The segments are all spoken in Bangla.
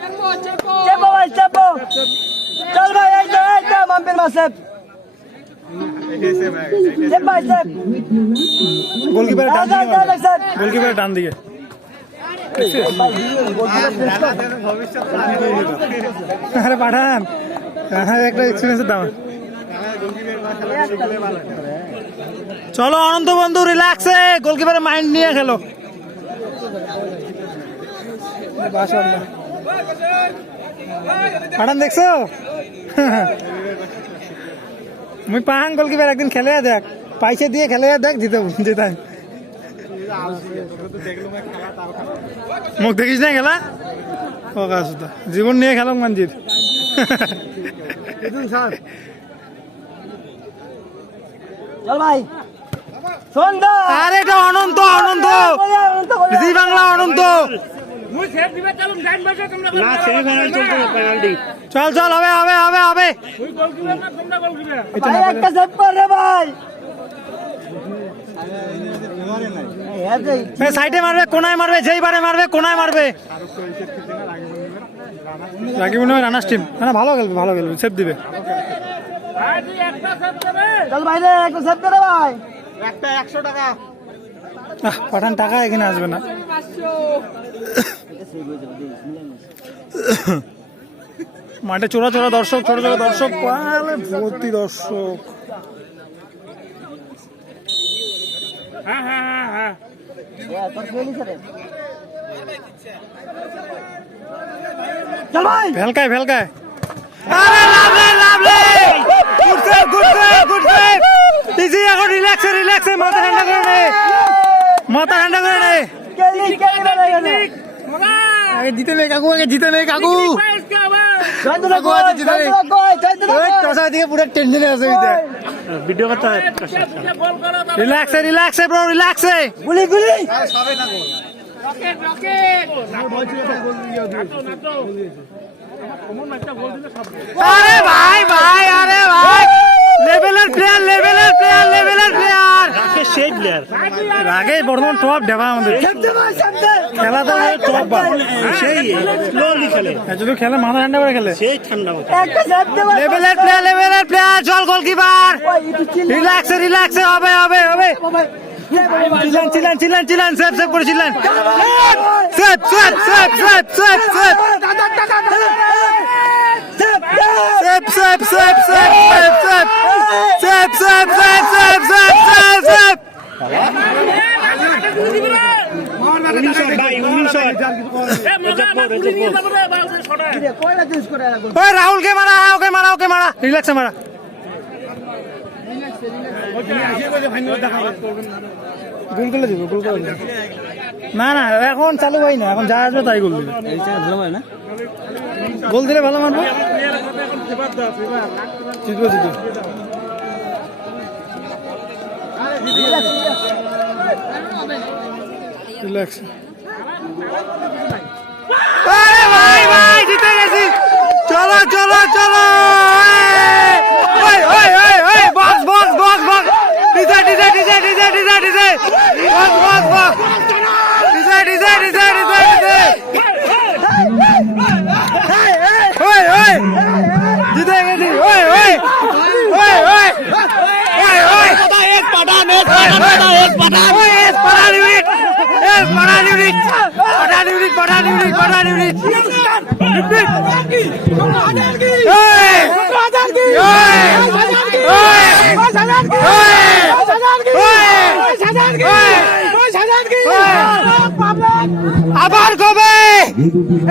চেপো ভাই চেপো, চল ভাই এই তো মাম্পির মাসে চেপ ভাই চেপ, গোলকিপার ডান দিকে আরে পাঠান একটা এক্সপিরিয়েন্সের দাম। চলো অনন্ত বন্ধু রিল্যাক্সে গোলকিপারের মাইন্ড নিয়ে খেলো। পাঠান দেখছো মুই পাহাং গোলকিপার একদিন খেলে দেখ, পয়সা দিয়ে খেলে দেখ জিতাম। মুখ দেখিস না খেলা জীবন নিয়ে খেলো মঞ্জির। চল ভাই সুন্দর, আরে এটা অনন্ত অনন্ত জি বাংলা অনন্ত। চল চল হবে হবে হবে হবে ভাই একটা সেভ কর রে ভাই, সাইডে মারবে কোনায় মারবে, যেই বারে মারবে কোনায় মারবে। রাকিব মনে হয় রানার্স টিম, না ভালো খেলবে ভালো খেলবে, সেভ দিবে। চল ভাই রে একটা সেভ দে রে ভাই, একটা 100 টাকা। পাঠান টাকা এখানে আসবে না। মাঠে চোরা চোরা দর্শক, ছোট ছোট দর্শক, ভর্তি দর্শক। চল ভাই ভেলকায় ভেলকায়, আরে lovely lovely, good save good save good save. Easy এখন রিল্যাক্সে রিল্যাক্সে, মাথা ঠান্ডা করে নে, মাথা ঠান্ডা করে নে। কেলি কেলি রে আগে জিতে নে কাকু, আগে জিতে নে কাকু। চন্দনা কই চন্দনা কই চন্দনা ওই তোসা দিকে পুরো টেনশনে আছে ভিতরে। ভিডিও করতে হয়। রিল্যাক্সে রিল্যাক্সে ব্রো রিল্যাক্সে। গুলি গুলি আরে ভাই ভাই, আরে ভাই লেভেলের প্লেয়ার লেভেলের প্লেয়ার লেভেলের প্লেয়ার। সেই প্লেয়ার আগে বর্তমান টপ দেবা আমাদের খেলতে ভাই খেলতে, খেলা তো টপ বা সেই স্লোলি খেলে, যদি খেলে মাথা ঠান্ডা করে খেলে। সেই ঠান্ডা কথা। একটা সেভ দে ভাই, লেভেলের প্লেয়ার চল গোলকিপার। রিল্যাক্সে রিল্যাক্সে হবে হবে হবে। চিলান চিলান চিলান চিলান, সেভ সেভ করে চিলান, save save save save save save save save save save save save save save save save save. 19 কয়লা চেঞ্জ করে রাখো, ওই রাহুলকে মারা, ওকে মারা ওকে মারা, রিল্যাক্সে মারা। গোল করে দিব, গোল করে দিব। না না এখন চালু হয় না, এখন যা আসবে তাই গোল দিবে। গোল দিলে ভালো মারবো, জিতবো জিতবো। রিল্যাক্স। আরে ভাই ভাই জিতে গেছি, চলো চলো চলো। ওই ওই ওই ওই box box box box, DJ DJ DJ DJ DJ DJ, box box box, DJ DJ DJ DJ DJ. ওই ওই জিতে গেছি, ওই ওই ওই ওই ওই ওই এক পাঠান এক পাঠান এক পাঠান, ওই এক পাঠান ইউনিট, এক পাঠান ইউনিট, পাঠান ইউনিট পাঠান ইউনিট পাঠান ইউনিট। আবার কবে?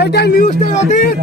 এটা নিউজটাই অতীত।